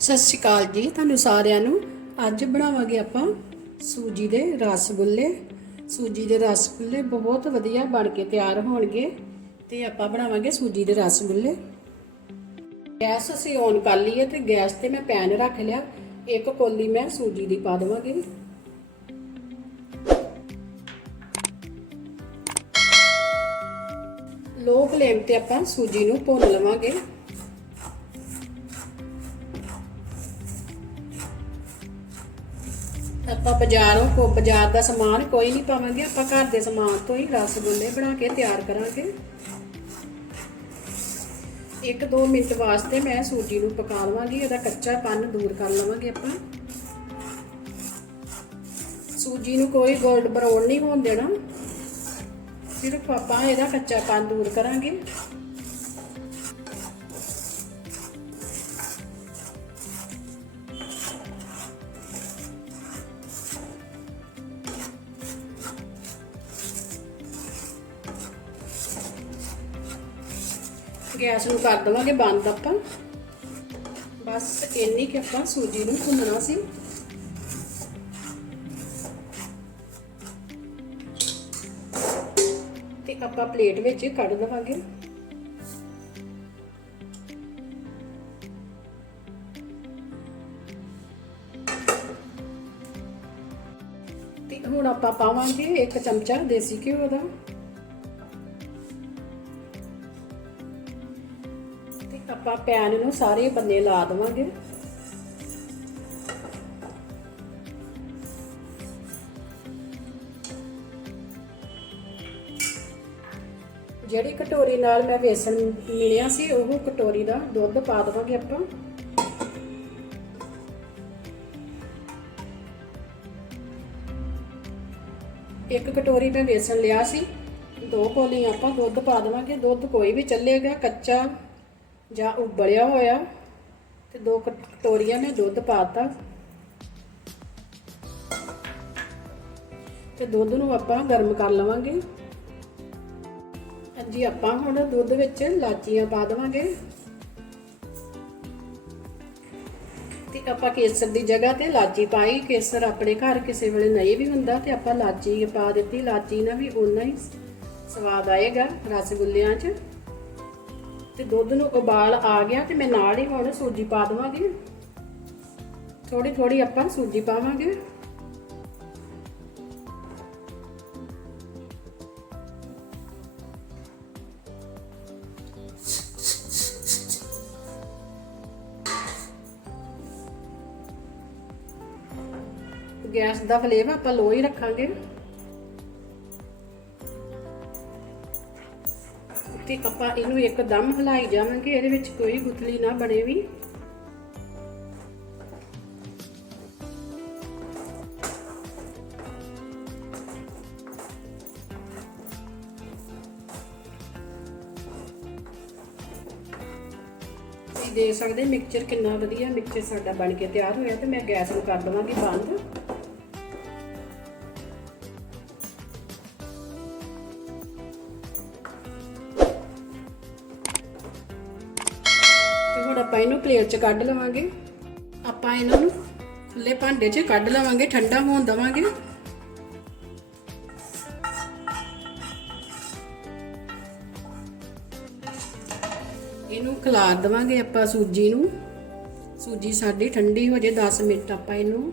ਸਤਿ ਸ਼੍ਰੀ ਅਕਾਲ ਜੀ, ਤੁਹਾਨੂੰ ਸਾਰਿਆਂ ਨੂੰ। ਅੱਜ ਬਣਾਵਾਂਗੇ ਆਪਾਂ ਸੂਜੀ ਦੇ ਰਸਗੁੱਲੇ। ਸੂਜੀ ਦੇ ਰਸਗੁੱਲੇ ਬਹੁਤ ਵਧੀਆ ਬਣ ਕੇ ਤਿਆਰ ਹੋਣਗੇ ਤੇ ਆਪਾਂ ਬਣਾਵਾਂਗੇ ਸੂਜੀ ਦੇ ਰਸਗੁੱਲੇ। ਗੈਸ ਅਸੀਂ ਔਨ ਕਰ ਲਈ ਹੈ ਤੇ ਗੈਸ ਤੇ ਮੈਂ ਪੈਨ ਰੱਖ ਲਿਆ। ਇੱਕ ਕੋਲੀ ਮੈਂ ਸੂਜੀ ਦੀ ਪਾ ਦੇਵਾਂਗੀ। ਲੋ ਫਲੇਮ ਤੇ ਆਪਾਂ ਸੂਜੀ ਨੂੰ ਭੁੰਨ ਲਵਾਂਗੇ। ਆਪਾਂ ਬਾਜ਼ਾਰੋਂ ਕੋ ਬਾਜ਼ਾਰ ਦਾ ਸਮਾਨ ਕੋਈ ਨਹੀਂ ਪਾਵਾਂਗੇ, ਆਪਾਂ ਘਰ ਦੇ ਸਮਾਨ ਤੋਂ ਹੀ ਰਸਗੁੱਲੇ ਬਣਾ ਕੇ ਤਿਆਰ ਕਰਾਂਗੇ। 1-2 ਮਿੰਟ ਵਾਸਤੇ ਮੈਂ ਸੂਜੀ ਨੂੰ ਪਕਾ ਲਵਾਂਗੀ ਇਹਦਾ ਕੱਚਾਪਨ ਦੂਰ ਕਰ ਲਵਾਂਗੇ ਆਪਾਂ। ਸੂਜੀ ਨੂੰ ਕੋਈ ਗੋਲਡ ਬਰਾਊਨ ਨਹੀਂ ਹੋਣ ਦੇਣਾ। ਸਿਰਫ ਆਪਾਂ ਇਹਦਾ ਕੱਚਾਪਨ ਦੂਰ ਕਰਾਂਗੇ। ਗੈਸ ਨੂੰ ਕਰ ਦਵਾਂਗੇ ਬੰਦ ਆਪਾਂ। ਬਸ ਇੰਨੀ ਕਿ ਆਪਾਂ ਸੂਜੀ ਨੂੰ ਭੁੰਨਣਾ ਸੀ। ਤੇ ਆਪਾਂ ਪਲੇਟ ਵਿੱਚ ਕੱਢ ਦਵਾਂਗੇ। ਤੇ ਹੁਣ ਆਪਾਂ ਪਾਵਾਂਗੇ ਇੱਕ ਚਮਚਾ ਦੇਸੀ ਘਿਓ ਦਾ। ਪੈਨ ਨੂੰ ਸਾਰੇ ਬੰਨੇ ਲਾ ਦੇਵਾਂਗੇ। ਜਿਹੜੀ ਕਟੋਰੀ ਨਾਲ ਮੈਂ ਵੇਸਣ ਮਿਲਿਆ ਸੀ, ਉਹ ਕਟੋਰੀ ਦਾ ਦੁੱਧ ਪਾ ਦੇਵਾਂਗੇ ਆਪਾਂ। ਇੱਕ ਕਟੋਰੀ ਮੈਂ ਵੇਸਣ ਲਿਆ ਸੀ, ਦੋ ਕੋਲੀਆਂ ਆਪਾਂ ਦੁੱਧ ਪਾ ਦੇਵਾਂਗੇ। ਦੁੱਧ ਕੋਈ ਵੀ ਚੱਲੇਗਾ, ਕੱਚਾ ਜਾਂ ਉਬਲਿਆ ਹੋਇਆ, ਤੇ ਦੋ ਕਟੋਰੀਆਂ ਮੈਂ ਦੁੱਧ ਪਾਤਾ। ਤੇ ਦੁੱਧ ਨੂੰ ਆਪਾਂ ਗਰਮ ਕਰ ਲਵਾਂਗੇ। ਹਾਂਜੀ, ਆਪਾਂ ਹੁਣ ਦੁੱਧ ਵਿੱਚ ਲਾਚੀਆਂ ਪਾ ਦੇਵਾਂਗੇ। ਤੇ ਆਪਾਂ ਕੇਸਰ ਦੀ ਜਗ੍ਹਾ ਤੇ ਲਾਚੀ ਪਾਈ। ਕੇਸਰ ਆਪਣੇ ਘਰ ਕਿਸੇ ਵੇਲੇ ਨਹੀਂ ਵੀ ਹੁੰਦਾ, ਤੇ ਆਪਾਂ ਲਾਚੀ ਪਾ ਦਿੱਤੀ। ਲਾਚੀ ਨਾਲ ਵੀ ਉਨਾ ਹੀ ਸਵਾਦ ਆਏਗਾ ਰਸਗੁੱਲਿਆਂ 'ਚ। ਤੇ ਦੁੱਧ ਨੂੰ ਉਬਾਲ ਆ ਗਿਆ ਤੇ ਮੈਂ ਨਾਲ ਹੀ ਹੁਣ ਸੂਜੀ ਪਾ ਦਵਾਂਗੀ। ਥੋੜੀ ਥੋੜੀ ਆਪਾਂ ਸੂਜੀ ਪਾਵਾਂਗੇ। ਗੈਸ ਦਾ ਫਲੇਮ ਆਪਾਂ ਲੋ ਹੀ ਰੱਖਾਂਗੇ। ਤੇ ਆਪਾਂ ਇਹਨੂੰ ਇੱਕਦਮ ਹਿਲਾਈ ਜਾਵਾਂਗੇ, ਇਹਦੇ ਵਿੱਚ ਕੋਈ ਗੁਠਲੀ ਨਾ ਬਣੇ ਵੀ। ਤੁਸੀਂ ਦੇਖ ਸਕਦੇ ਮਿਕਸਚਰ ਕਿੰਨਾ ਵਧੀਆ ਮਿਕਸਚਰ ਸਾਡਾ ਬਣ ਕੇ ਤਿਆਰ ਹੋਇਆ ਤੇ ਮੈਂ ਗੈਸ ਨੂੰ ਕਰ ਦਵਾਂਗੀ ਬੰਦ। ਆਪਾਂ ਇਹਨੂੰ ਪਲੇਟ 'ਚ ਕੱਢ ਲਵਾਂਗੇ। ਆਪਾਂ ਇਹਨਾਂ ਨੂੰ ਖੁੱਲੇ ਭਾਂਡੇ 'ਚ ਕੱਢ ਲਵਾਂਗੇ, ਠੰਡਾ ਹੋਣ ਦਵਾਂਗੇ। ਇਹਨੂੰ ਖਿਲਾਰ ਦਵਾਂਗੇ ਆਪਾਂ ਸੂਜੀ ਨੂੰ। ਸੂਜੀ ਸਾਡੀ ਠੰਡੀ ਹੋ ਜੇ 10 ਮਿੰਟ ਆਪਾਂ ਇਹਨੂੰ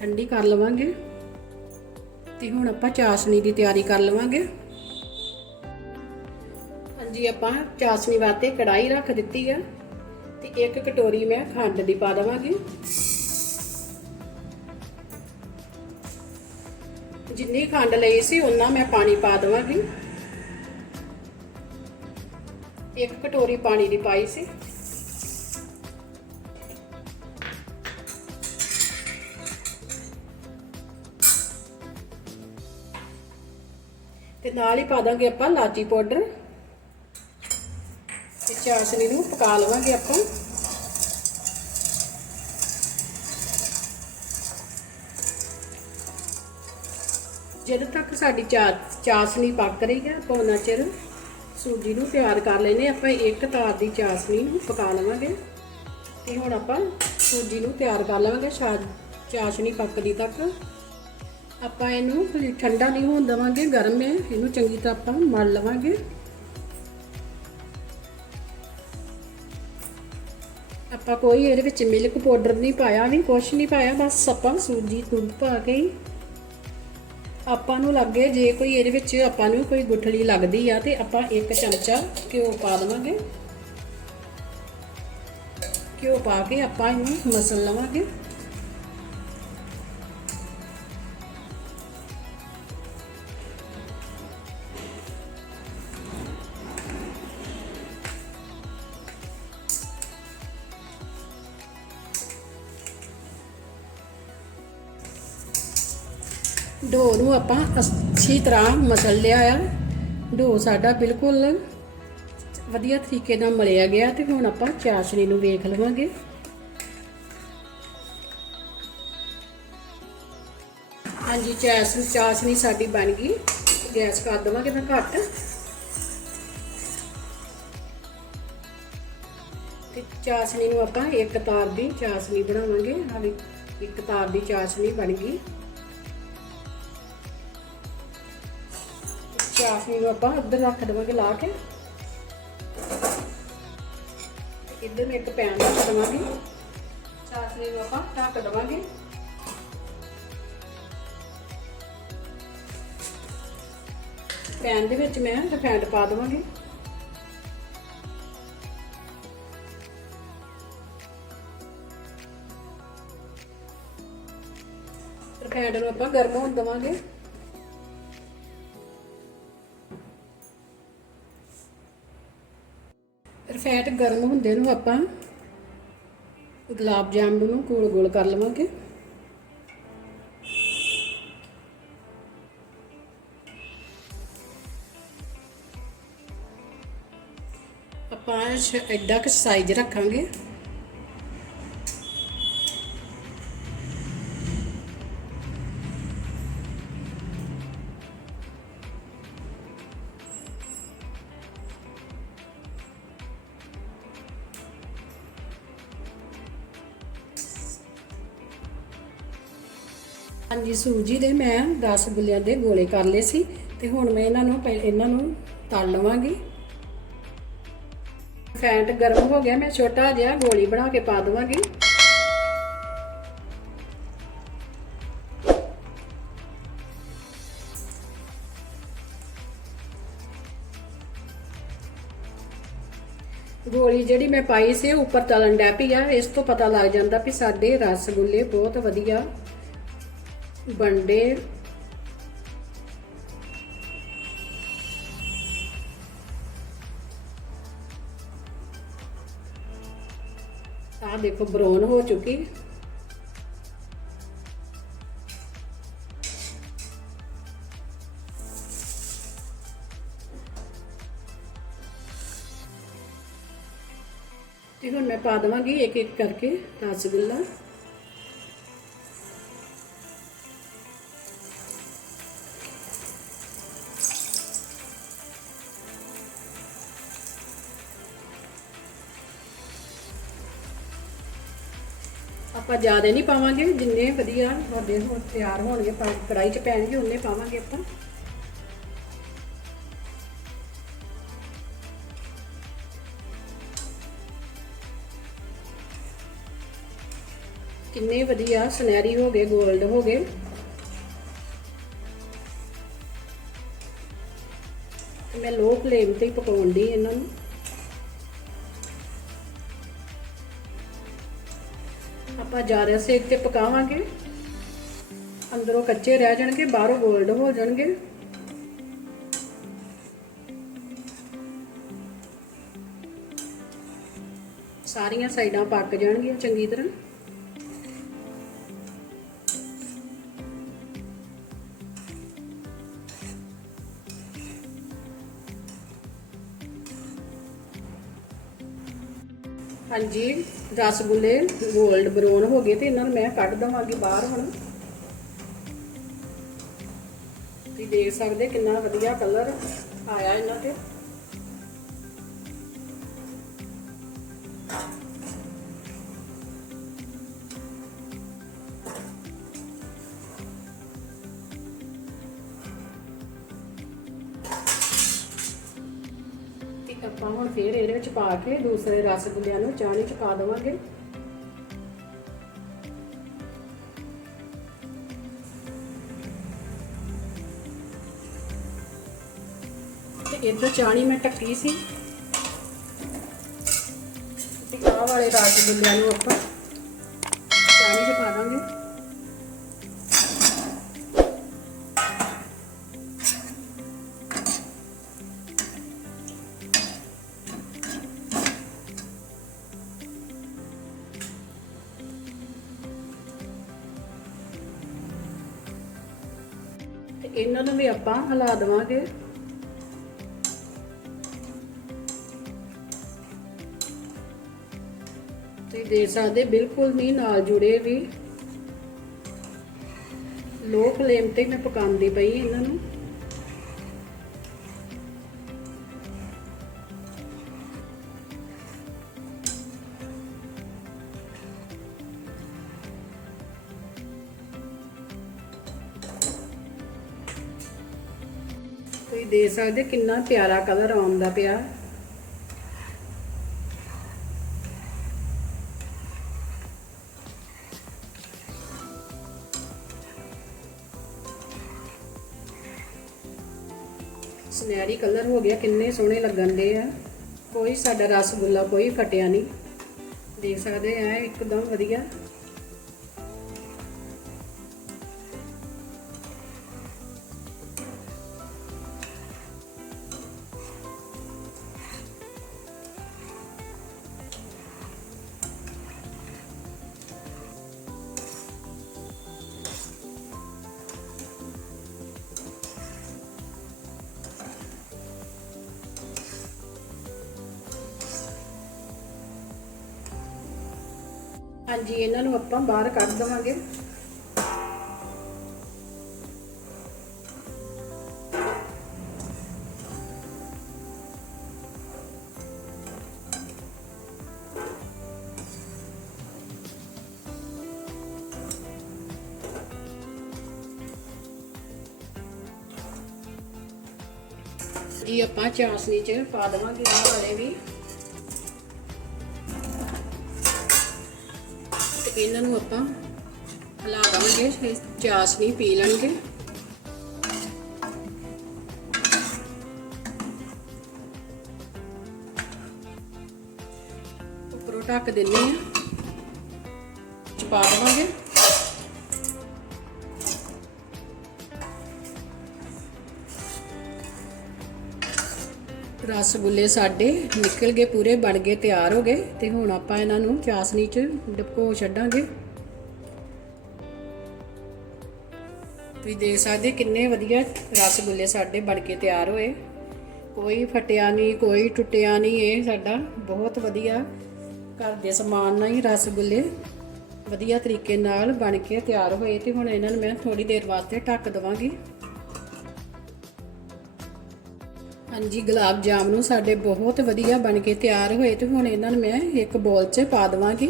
ਠੰਡੀ ਕਰ ਲਵਾਂਗੇ। ਤੇ ਹੁਣ ਆਪਾਂ ਚਾਸ਼ਨੀ ਦੀ ਤਿਆਰੀ ਕਰ ਲਵਾਂਗੇ। ਹਾਂਜੀ, ਆਪਾਂ ਚਾਸ਼ਨੀ ਵਾਸਤੇ ਕੜਾਈ ਰੱਖ ਦਿੱਤੀ ਆ। ਤੇ ਇੱਕ ਕਟੋਰੀ ਮੈਂ ਖੰਡ ਦੀ ਪਾ ਦਵਾਂਗੀ। ਜਿੰਨੀ ਖੰਡ ਲਈ ਸੀ ਉਨਾ ਮੈਂ ਪਾਣੀ ਪਾ ਦਵਾਂਗੀ। ਇੱਕ ਕਟੋਰੀ ਪਾਣੀ ਦੀ ਪਾਈ ਸੀ। ਤੇ ਨਾਲ ਹੀ ਪਾ ਦਾਂਗੇ ਆਪਾਂ ਲਾਚੀ ਪਾਊਡਰ। ਚਾਸ਼ਨੀ ਨੂੰ ਪਕਾ ਲਵਾਂਗੇ ਆਪਾਂ। ਜਦੋਂ ਤੱਕ ਸਾਡੀ ਚਾਸ਼ਨੀ ਪੱਕ ਰਹੀ ਹੈ ਆਪਾਂ ਉਹਨਾਂ ਚਿਰ ਸੂਜੀ ਨੂੰ ਤਿਆਰ ਕਰ ਲੈਨੇ ਆਪਾਂ ਇੱਕ ਤਾਰ ਦੀ ਚਾਸ਼ਨੀ ਨੂੰ ਪਕਾ ਲਵਾਂਗੇ। ਤੇ ਹੁਣ ਆਪਾਂ ਸੂਜੀ ਨੂੰ ਤਿਆਰ ਕਰ ਲਵਾਂਗੇ ਛਾ ਚਾਸ਼ਨੀ ਪੱਕਦੀ ਤੱਕ। ਆਪਾਂ ਇਹਨੂੰ ਠੰਡਾ ਨਹੀਂ ਹੋਣ ਦੇਵਾਂਗੇ, ਗਰਮ ਹੈ। ਇਹਨੂੰ ਚੰਗੀ ਤਰ੍ਹਾਂ ਆਪਾਂ ਮਲ ਲਵਾਂਗੇ। ਆਪਾਂ ਕੋਈ ਇਹਦੇ ਵਿੱਚ ਮਿਲਕ ਪਾਊਡਰ ਨਹੀਂ ਪਾਇਆ, ਨਹੀਂ ਕੁਛ ਨਹੀਂ ਪਾਇਆ, ਬਸ ਆਪਾਂ ਸੂਜੀ ਦੁੱਧ ਪਾ ਕੇ ਹੀ ਆਪਾਂ ਨੂੰ ਲੱਗੇ, ਜੇ ਕੋਈ ਇਹਦੇ ਵਿੱਚ ਆਪਾਂ ਨੂੰ ਕੋਈ ਗੁਠਲੀ ਲੱਗਦੀ ਆ ਤੇ ਆਪਾਂ ਇੱਕ ਚਮਚਾ ਘਿਓ ਪਾ ਦੇਵਾਂਗੇ। ਘਿਓ ਪਾ ਕੇ ਆਪਾਂ ਇਹਨੂੰ ਮਸਲ ਲਵਾਂਗੇ। ਡੋ ਨੂੰ ਆਪਾਂ ਅੱਛੀ ਤਰ੍ਹਾਂ ਮਸਲ ਲਿਆ ਆ। ਡੋ ਸਾਡਾ ਬਿਲਕੁਲ ਵਧੀਆ ਤਰੀਕੇ ਨਾਲ ਮਲਿਆ ਗਿਆ ਤੇ ਹੁਣ ਆਪਾਂ ਚਾਸ਼ਨੀ ਨੂੰ ਵੇਖ ਲਵਾਂਗੇ। ਹਾਂਜੀ ਚਾਸ ਚਾਸ਼ਨੀ ਸਾਡੀ ਬਣ ਗਈ। ਗੈਸ ਕਰ ਦਵਾਂਗੇ ਮੈਂ ਘੱਟ। ਤੇ ਚਾਸ਼ਨੀ ਨੂੰ ਆਪਾਂ ਇੱਕ ਤਾਰ ਦੀ ਚਾਸ਼ਨੀ ਬਣਾਵਾਂਗੇ। ਆ ਵੀ ਇੱਕ ਤਾਰ ਦੀ ਚਾਸ਼ਨੀ ਬਣ ਗਈ। ਚਾਸ਼ਨੀ ਨੂੰ ਆਪਾਂ ਉੱਧਰ ਰੱਖ ਦੇਵਾਂਗੇ ਲਾ ਕੇ ਇੱਧਰ ਮੈਂ ਇੱਕ ਪੈਨ ਰੱਖ ਦੇਵਾਂਗੀ ਚਾਸ਼ਨੀ ਨੂੰ ਆਪਾਂ ਢੱਕ ਦੇਵਾਂਗੇ ਪੈਨ ਦੇ ਵਿੱਚ ਮੈਂ ਰਿਫਾਈਂਡ ਪਾ ਦੇਵਾਂਗੀ ਰਿਫਾਈਂਡ ਨੂੰ ਆਪਾਂ ਗਰਮ ਹੋਣ ਦੇਵਾਂਗੇ ਰਿਫਾਈਂਡ ਗਰਮ ਹੁੰਦੇ ਨੂੰ ਆਪਾਂ ਗੁਲਾਬ ਜਾਮੁਨ ਨੂੰ ਗੋਲ ਗੋਲ ਕਰ ਲਵਾਂਗੇ। ਆਪਾਂ ਸ਼- ਐਡਾ ਕੁ ਸਾਈਜ਼ ਰੱਖਾਂਗੇ। ਹਾਂਜੀ, ਸੂਜੀ ਦੇ ਮੈਂ 10 ਗੁੱਲਿਆਂ ਦੇ ਗੋਲੇ ਕਰ ਲਏ ਸੀ ਤੇ ਹੁਣ ਮੈਂ ਇਹਨਾਂ ਨੂੰ ਪਹਿ- ਇਹਨਾਂ ਨੂੰ ਤਲ ਲਵਾਂਗੀ। ਫੈਂਟ ਗਰਮ ਹੋ ਗਿਆ, ਮੈਂ ਛੋਟਾ ਜਿਹਾ ਗੋਲੀ ਬਣਾ ਕੇ ਪਾ ਦਵਾਂਗੀ। ਗੋਲੀ ਜਿਹੜੀ ਮੈਂ ਪਾਈ ਸੀ ਉੱਪਰ ਤਲਣ ਡੈ ਪਈ ਆ, ਇਸ ਤੋਂ ਪਤਾ ਲੱਗ ਜਾਂਦਾ ਵੀ ਸਾਡੇ ਰਸਗੁੱਲੇ ਬਹੁਤ ਵਧੀਆ ਬਣਦੇ ਆ ਦੇਖੋ ਬਰਾਊਨ ਹੋ ਚੁੱਕੀ ਤੇ ਹੁਣ ਮੈਂ ਪਾ ਦਵਾਂਗੀ ਇੱਕ ਇੱਕ ਕਰਕੇ ਰਸਗੁੱਲਾ ਜ਼ਿਆਦਾ ਨਹੀਂ ਪਾਵਾਂਗੇ, ਜਿੰਨੇ ਵਧੀਆ ਤੁਹਾਡੇ ਹੋਰ ਤਿਆਰ ਹੋਣਗੇ ਪਾ- ਕੜਾਈ 'ਚ ਪੈਣਗੇ ਉਨੇ ਪਾਵਾਂਗੇ ਆਪਾਂ। ਕਿੰਨੇ ਵਧੀਆ ਸੁਨਹਿਰੀ ਹੋ ਗਏ 골ਡ ਹੋ ਗਏ। ਮੈਂ ਲੋ ਫਲੇਮ ਤੇ ਹੀ ਪਕਾਉਣ ਦੀ ਇਹਨਾਂ ਨੂੰ। ਆਪਾਂ ਜ਼ਿਆਦਾ ਸੇਕ ਤੇ ਪਕਾਵਾਂਗੇ। ਅੰਦਰੋਂ ਕੱਚੇ ਰਹਿ ਜਾਣਗੇ, ਬਾਹਰੋਂ 골ਡ ਹੋ ਜਾਣਗੇ। ਸਾਰੀਆਂ ਸਾਈਡਾਂ ਪੱਕ ਜਾਣਗੀਆਂ ਚੰਗੀ ਤਰ੍ਹਾਂ। ਹਾਂਜੀ। ਰਸਗੁੱਲੇ 골ਡ ਬਰਾਊਨ ਹੋ ਗਏ ਤੇ ਇਹਨਾਂ ਨੂੰ ਮੈਂ ਕੱਢ ਦਵਾਂਗੀ ਬਾਹਰ ਹੁਣ। ਤੁਸੀਂ ਦੇਖ ਸਕਦੇ ਕਿੰਨਾ ਵਧੀਆ ਕਲਰ ਆਇਆ ਇਹਨਾਂ ਤੇ। ਪਾ ਕੇ ਦੂਸਰੇ ਰਸਗੁੱਲਿਆਂ ਨੂੰ ਚਾਣੀ ਚ ਪਾ ਦੇਵਾਂਗੇ। ਤੇ ਇੱਧਰ ਚਾਣੀ ਮੈਂ ਟੱਕੀ ਸੀ। ਤੇ ਆਹ ਵਾਲੇ ਰਸਗੁੱਲਿਆਂ ਨੂੰ ਆਪਾਂ ਚਾਣੀ ਚ ਪਾ ਦਾਂਗੇ। ਇਹਨਾਂ ਨੂੰ ਵੀ ਆਪਾਂ ਹਿਲਾ ਦੇਵਾਂਗੇ। ਤੇ ਦੇ ਸਕਦੇ, ਬਿਲਕੁਲ ਨਹੀਂ ਨਾਲ ਜੁੜੇ ਵੀ। ਲੋ ਫਲੇਮ ਤੇ ਮੈਂ ਪਕਾਉਂਦੀ ਪਈ ਇਹਨਾਂ ਨੂੰ। ਤੁਸੀਂ ਦੇਖ ਸਕਦੇ? ਕਿੰਨਾ ਪਿਆਰਾ ਕਲਰ ਆਉਂਦਾ ਪਿਆ? ਸੁਨਹਿਰੀ ਕਲਰ ਹੋ ਗਿਆ, ਕਿੰਨੇ ਸੋਹਣੇ ਲੱਗਣ ਦੇ ਆ। ਕੋਈ ਸਾਡਾ ਰਸਗੁੱਲਾ ਕੋਈ ਫਟਿਆ ਨਹੀਂ। ਦੇਖ ਸਕਦੇ ਆ, ਇੱਕਦਮ ਵਧੀਆ। ਹਾਂਜੀ ਇਹਨਾਂ ਨੂੰ ਆਪਾਂ ਬਾਹਰ ਕੱਢ ਦਵਾਂਗੇ ਜੀ ਆਪਾਂ ਚਾਸਨੀ ਚ ਪਾ ਦਵਾਂਗੇ ਆਹ ਵਾਲੇ ਵੀ ਇਹਨਾਂ ਨੂੰ ਆਪਾਂ ਹਿਲਾ ਦੇਵਾਂਗੇ ਫਿਰ ਚਾਸ਼ਨੀ ਪੀ ਲੈਣਗੇ। ਉੱਪਰੋਂ ਢੱਕ ਦਿੰਨੇ ਆ ਚਪਾ ਪਾ ਦੇਵਾਂਗੇ। ਰਸਗੁੱਲੇ ਸਾਡੇ ਨਿਕਲ ਗਏ, ਪੂਰੇ ਬਣ ਗਏ, ਤਿਆਰ ਹੋ ਗਏ ਤੇ ਹੁਣ ਆਪਾਂ ਇਹਨਾਂ ਨੂੰ ਚਾਸਨੀ 'ਚ ਡਪਕੋ ਛੱਡਾਂਗੇ। ਤੁਸੀਂ ਦੇਖ ਸਕਦੇ ਕਿੰਨੇ ਵਧੀਆ ਰਸਗੁੱਲੇ ਸਾਡੇ ਬਣ ਕੇ ਤਿਆਰ ਹੋਏ। ਕੋਈ ਫਟਿਆ ਨਹੀਂ, ਕੋਈ ਟੁੱਟਿਆ ਨਹੀਂ, ਇਹ ਸਾਡਾ ਬਹੁਤ ਵਧੀਆ ਘਰ ਦੇ ਸਮਾਨ ਨਾਲ ਹੀ ਰਸਗੁੱਲੇ ਵਧੀਆ ਤਰੀਕੇ ਨਾਲ ਬਣ ਕੇ ਤਿਆਰ ਹੋਏ ਤੇ ਹੁਣ ਇਹਨਾਂ ਨੂੰ ਮੈਂ ਥੋੜੀ ਦੇਰ ਵਾਸਤੇ ਢੱਕ ਦਵਾਂਗੀ। ਹਾਂਜੀ, ਗੁਲਾਬ ਜਾਮਨੂ ਸਾਡੇ ਬਹੁਤ ਵਧੀਆ ਬਣ ਕੇ ਤਿਆਰ ਹੋਏ ਤੇ ਹੁਣ ਇਹਨਾਂ ਨੂੰ ਮੈਂ ਇੱਕ ਬੋਲ 'ਚ ਪਾ ਦਵਾਂਗੀ।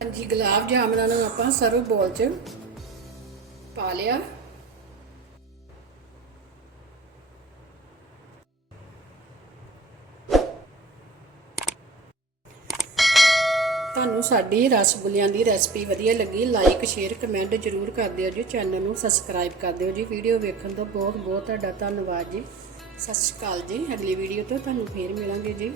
ਹਾਂਜੀ, ਗੁਲਾਬ ਜਾਮਨਾਂ ਨੂੰ ਆਪਾਂ ਸਰਵ ਬੋਲ 'ਚ ਪਾ ਲਿਆ। ਤੁਹਾਨੂੰ ਸਾਡੀ ਰਸਗੁੱਲਿਆਂ ਦੀ ਰੈਸਪੀ ਵਧੀਆ ਲੱਗੀ ਲਾਈਕ ਸ਼ੇਅਰ ਕਮੈਂਟ ਜ਼ਰੂਰ ਕਰ ਦਿਓ ਜੀ ਚੈਨਲ ਨੂੰ ਸਬਸਕ੍ਰਾਈਬ ਕਰ ਦਿਓ ਜੀ। ਵੀਡੀਓ ਵੇਖਣ ਤੋਂ ਬਹੁਤ ਬਹੁਤ ਤੁਹਾਡਾ ਧੰਨਵਾਦ ਜੀ। ਸਤਿ ਸ਼੍ਰੀ ਅਕਾਲ ਜੀ। ਅਗਲੀ ਵੀਡੀਓ ਤੋਂ ਤੁਹਾਨੂੰ ਫੇਰ ਮਿਲਾਂਗੇ ਜੀ।